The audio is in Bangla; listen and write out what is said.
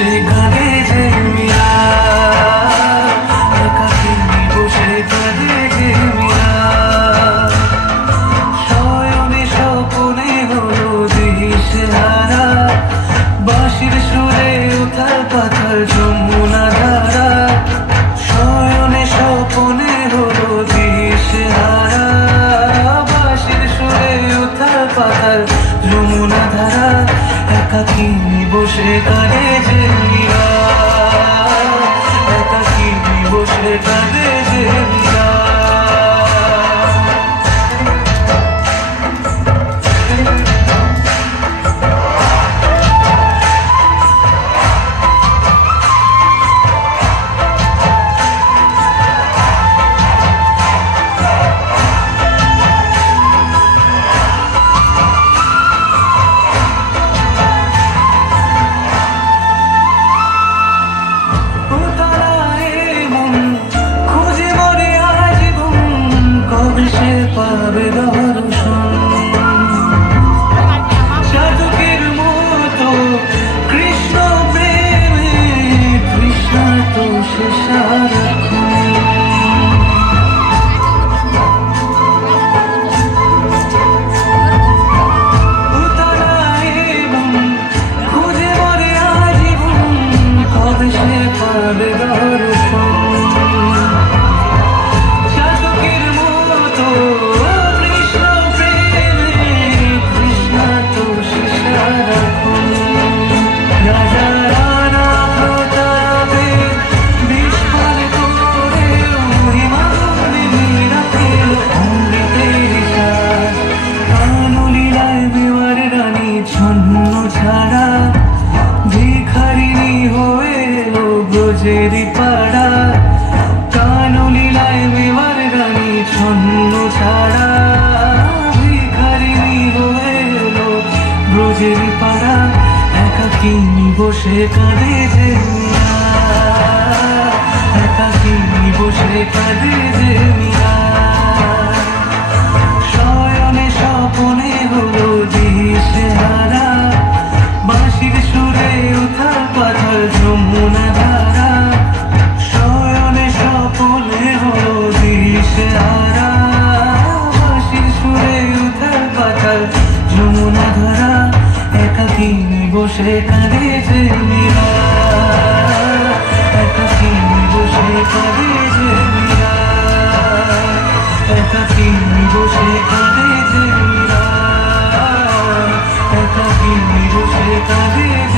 বসে কাঁদে যে মীরা, একাকী বসে কাঁদে যে মীরা। শয়নে স্বপনে হলো দিশেহারা, বাঁশির সুরে উথাল পাথাল যমুনা ধারা। শয়নে স্বপনে হলো দিশেহারা, বাঁশির সুরে উথাল পাথাল যমুনা ধারা। একাকী বসে কাঁদে যে মীরা, একাকী বসে কাঁদে যে মীরা। চাতকের মতো কৃষ্ণ প্রেমে তৃষ্ণার্ত সে সারাক্ষণ। খুঁজে মরে আজীবন, কবে সে পাবে দর্শন। চাতকের মতো ভিখারিনী হয়ে ব্রজেরি পাড়া। কানলীলায় মেওয়ার রানী ছন্ন ছাড়া, ভিখারিনী হয়ে ব্রজেরি পাড়া। একাকী বসে কাঁদে যে মীরা, একাকী বসে কাঁদে যে মীরা। শয়নে স্বপনে হলো দিশেহারা, বাঁশির সুরে উথাল পাথাল যমুনা ধারা। শয়নে স্বপনে হলো দিশেহারা, বাঁশির সুরে উথাল পাথাল যমুনা ধারা। একাকী বসে কাঁদে যে মীরা, একাকী বসে কাঁদে যে মীরা, একাকী বসে কাঁদে যে মীরা, একাকী বসে কাঁদে যে